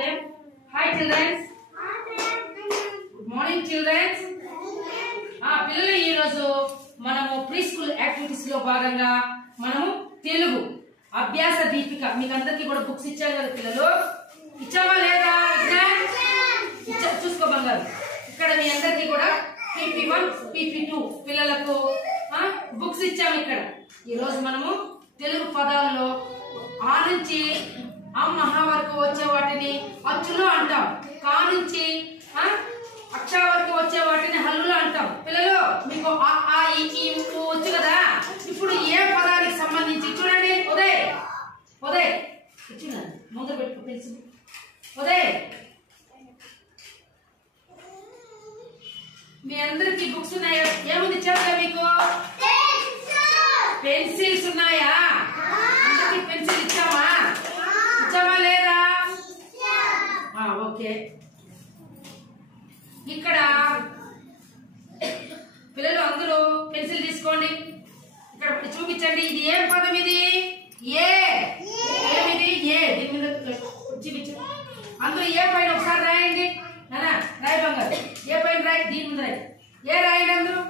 them. Hi children. Good morning children. పిల్లలు ఈ రోజు మనము ప్రీ స్కూల్ యాక్టివిటీస్ లో భాగంగా మనము తెలుగు అభ్యాస దీపిక మీకు అందరికీ కూడా బుక్స్ ఇచ్చారు కదా పిల్లలు, ఇచ్చామా లేదా? చూసుకో బంగారు, ఇక్కడ మీ అందరికీ కూడా PP1 PP2 పిల్లలకు బుక్స్ ఇచ్చాము. ఇక్కడ ఈ రోజు మనము తెలుగు పదాల్లో ఆ నుంచి అమ్మ వరకు వచ్చే వాటిని అచ్చులు అంటాం, కా నుంచి అక్ష వరకు వచ్చే వాటిని హల్లులు అంటాం. పిల్లలు మీకు ఆ ఈ వచ్చు కదా. ఇప్పుడు ఏ పదానికి సంబంధించి చూడండి. ఉదయ్ చూడండి, ముందు పెట్టుకో పెన్సిల్. ఉదయ్ మీ అందరికి బుక్స్ ఉన్నాయా? ఏముంది చెప్పా మీకు? పెన్సిల్స్ ఉన్నాయా? అందరికి పెన్సిల్ ఇచ్చామా లేదా? ఓకే. ఇక్కడ పిల్లలు అందరూ పెన్సిల్ తీసుకోండి, ఇక్కడ చూపించండి. ఇది ఏం పదం? ఇది ఏమిది? దీని మీద చూపించండి. అందరూ ఏ పైన ఒకసారి రాయండి. నానా రాయి బంగారు, ఏ పైన రాయి, దీని ముందు రాయి. ఏ రాయండి అందరూ.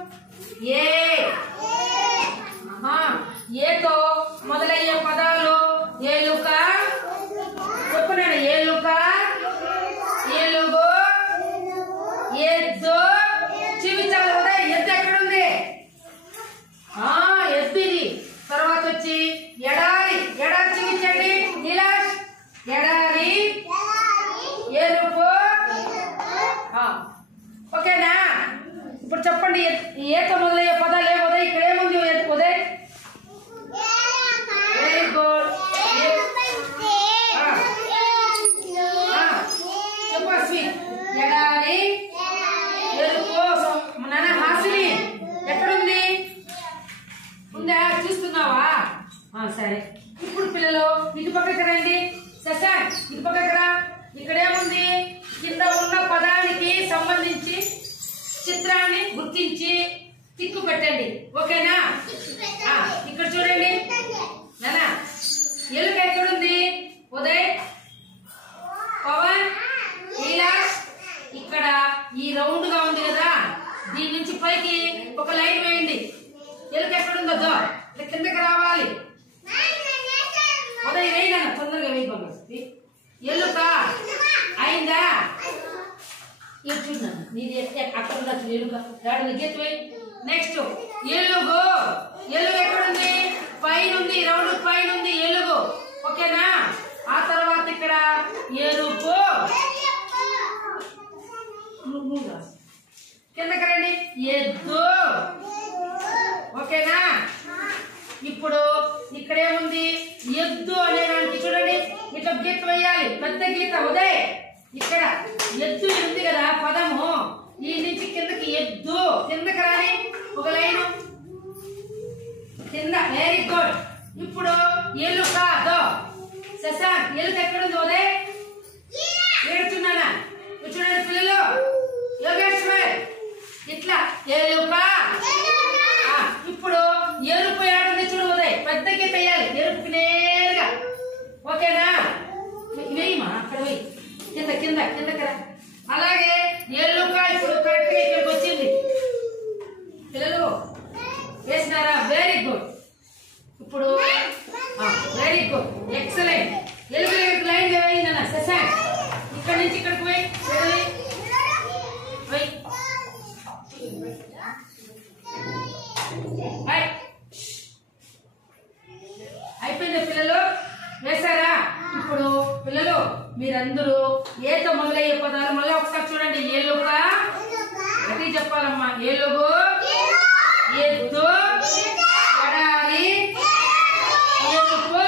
ఏతో మొదలయ్యే పదాలు ఏలుక, చెప్పున్నాడు. ఏలుక, ఏలుగు, ఎద్దు. చూపించాలి కదా. ఎద్దు ఎక్కడుంది? ఎద్దు ఇది. తర్వాత వచ్చి ఎడారి. ఎడారి చూపించండి నీలాష్. ఎడారి, ఎరుపు. ఓకేనా? ఇప్పుడు చెప్పండి ఏతో మొదలయ్యే పదాలు ఏ ఉదయ్? ఇక్కడ ఏముంది ఉదయ్? Very good. చెప్పు అశ్వి. ఎడారి, ఎరుపు. నాన్న హాసిని ఎక్కడుంది? ఉందా? చూస్తున్నావా? సరే. ఇప్పుడు పిల్లలు ఇటు పక్కకి రండి. శశాంక్ ఇటు పక్కకి రా. ఇక్కడేముంది? కింద ఉన్న పదానికి సంబంధించి చిత్రాన్ని గుర్తించి టిక్కు పెట్టండి. ఓకేనా? ఇక్కడ చూడండి నానా. ఎలుక ఎక్కడుంది? ఉదయ్, పవన్, నీలాష్. ఇక్కడ ఈ రౌండ్ గా ఉంది కదా, దీని నుంచి పైకి ఒక లైన్ వేయండి. ఎలుక ఎక్కడుందో కిందకి రావాలి. ఉదయ్ వేయనా, తొందరగా వేయబోతుంది. ఎలుక అయిందా? ఇది చూడండి, నీది అక్కడ ఉండొచ్చు. ఎలుక దాడి గీత వేయి. నెక్స్ట్ ఎలుగు. ఎలుగు ఎక్కడుంది? పైన ఉంది, రౌండ్ పైన ఉంది ఎలుగు. ఓకేనా? ఆ తర్వాత ఇక్కడ ఎరుపు. కిందకి రండి. ఎద్దు. ఓకేనా? ఇప్పుడు ఇక్కడ ఏముంది? ఎద్దు అనే దానికి చూడండి, ఇట్లా గీత వేయాలి, పెద్ద గీత. ఉదయ్ ఇక్కడ ఎద్దు ఉంది కదా పదము, ఈ నుంచి కిందకి ఎద్దు. కిందకి రాని ఒక లైను కింద. Very good. ఇప్పుడు ఎలుక. శశాంక్ ఎలుక ఎక్కడుంది? ఉదయ్ ఏడుచున్నానా? చూడండి పిల్లలు. యోగేశ్వర్ ఇట్లా ఎలుక. ఇప్పుడు ఎరుపు ఏడుంది చూడు ఉదయ్, పెద్ద గీత వేయాలి ఎరుపుకి నేరుగా. ఓకేనా? వేయమా, అక్కడ వేయి. కిందకి రా. అలాగే ఎలుక ఇప్పుడు కరెక్ట్ గా ఇక్కడికి వచ్చింది. పిల్లలు వేసినారా? Very good. ఇప్పుడు వెరీ గుడ్, ఎక్సలెంట్. ఎలుక లైన్ వేయిందన్న శశాంక్. ఇక్కడ నుంచి ఇక్కడికి పోయి అయిపోయిందా పిల్లలు? వేసారా? ఇప్పుడు పిల్లలు మీరందరూ ఏతో మొదలయ్యే పదాలు మళ్ళీ ఒకసారి చూడండి. ఏలుక, అది చెప్పాలమ్మా. ఏలుగు, ఎద్దు, ఎడారి, ఎరుపు.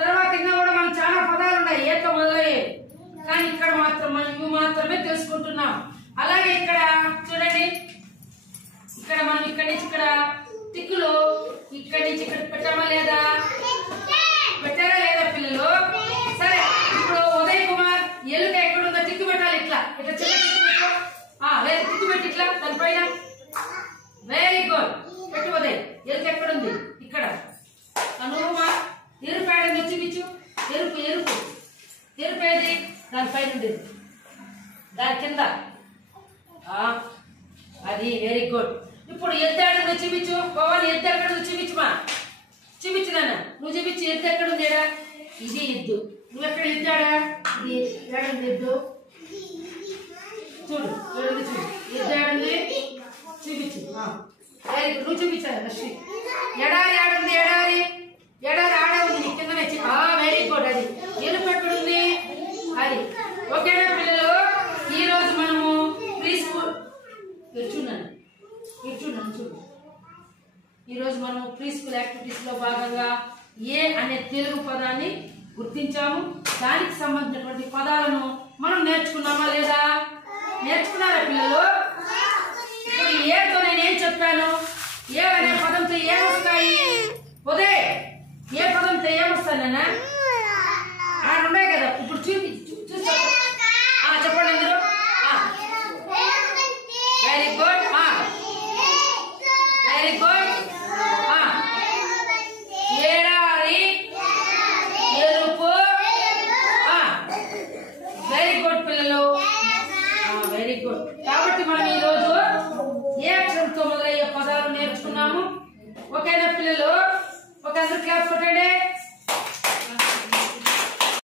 తర్వాత ఇంకా కూడా మనం చాలా పదాలు ఉన్నాయి ఏతో మొదలయ్యే, కానీ ఇక్కడ మాత్రం ఇవి మాత్రమే తెలుసుకుంటున్నాం. అలాగే ఇక్కడ చూడండి, ఇక్కడ మనం ఇక్కడి నుంచి ఇక్కడ టిక్కులు ఇక్కడి నుంచి ఇక్కడ పెట్టామా లేదా? పెట్టారా లేదా పిల్లలు? సరే. ఇప్పుడు ఉదయ్ కుమార్ ఎలుక ఎక్కడుందో టిక్కు పెట్టాలి. ఇట్లా చిన్న టిక్కు పెట్టు. టిక్కు పెట్టి ఇట్లా దానిపైన. Very good. పెట్టు ఉదయ్. ఎలుక ఎక్కడుంది? ఇక్కడ. ఎరుపు చూపించు. ఎరుపు దానిపైన ఉండేది, దాని కింద. అది వెరీ గుడ్. ఇప్పుడు ఎద్దు ఎక్కడ చూపించు. పవన్ ఎద్దు ఎక్కడ చూపించుమా. చూపించు నాన్న, నువ్వు చూపించు. ఎద్దు ఎక్కడ ఉందేడా? ఇది ఎద్దు. నువ్వు ఎక్కడ ఎద్దాడా? ఇది ఏడుంది ఎద్దు. చూడు ఏడుంది, చూడు ఎద్దు ఏడుంది చూపించు. Very good. నువ్వు చూపించాలి లక్ష్మి. ఎడారి ఆడుంది, ఎడారి ఎడారి ఆడే ఉంది నీ కిందనే. Very good. అది ఎలుపు ఎక్కడుంది? అది ఓకేనా పిల్లలు? ఈ రోజు మనము ప్రీ స్కూల్ చూడండి, చూడు. ఈరోజు మనం ప్రీ స్కూల్ యాక్టివిటీస్ లో భాగంగా ఏ అనే తెలుగు పదాన్ని గుర్తించాము. దానికి సంబంధించినటువంటి పదాలను మనం నేర్చుకున్నామా లేదా? నేర్చుకున్నారా పిల్లలు? ఇప్పుడు ఏతో నేనేం చెప్పాను? ఏ అనే పదంతో ఏమొస్తాయి? ఉదయ్ ఏ పదంతో ఏమొస్తానన్నా? ఉన్నాయి కదా. ఇప్పుడు చూసి చెప్పండి అందరూ. Very good, very good. ఎడారి, ఎరుపు. వెరీ గుడ్ పిల్లలు, వెరీ గుడ్. కాబట్టి మనం ఈరోజు ఏ అక్షరంతో మొదలయ్యే పదాలు నేర్చుకున్నాము. ఓకేనా పిల్లలు? ఒక అందరూ క్లాస్ కొట్టండి.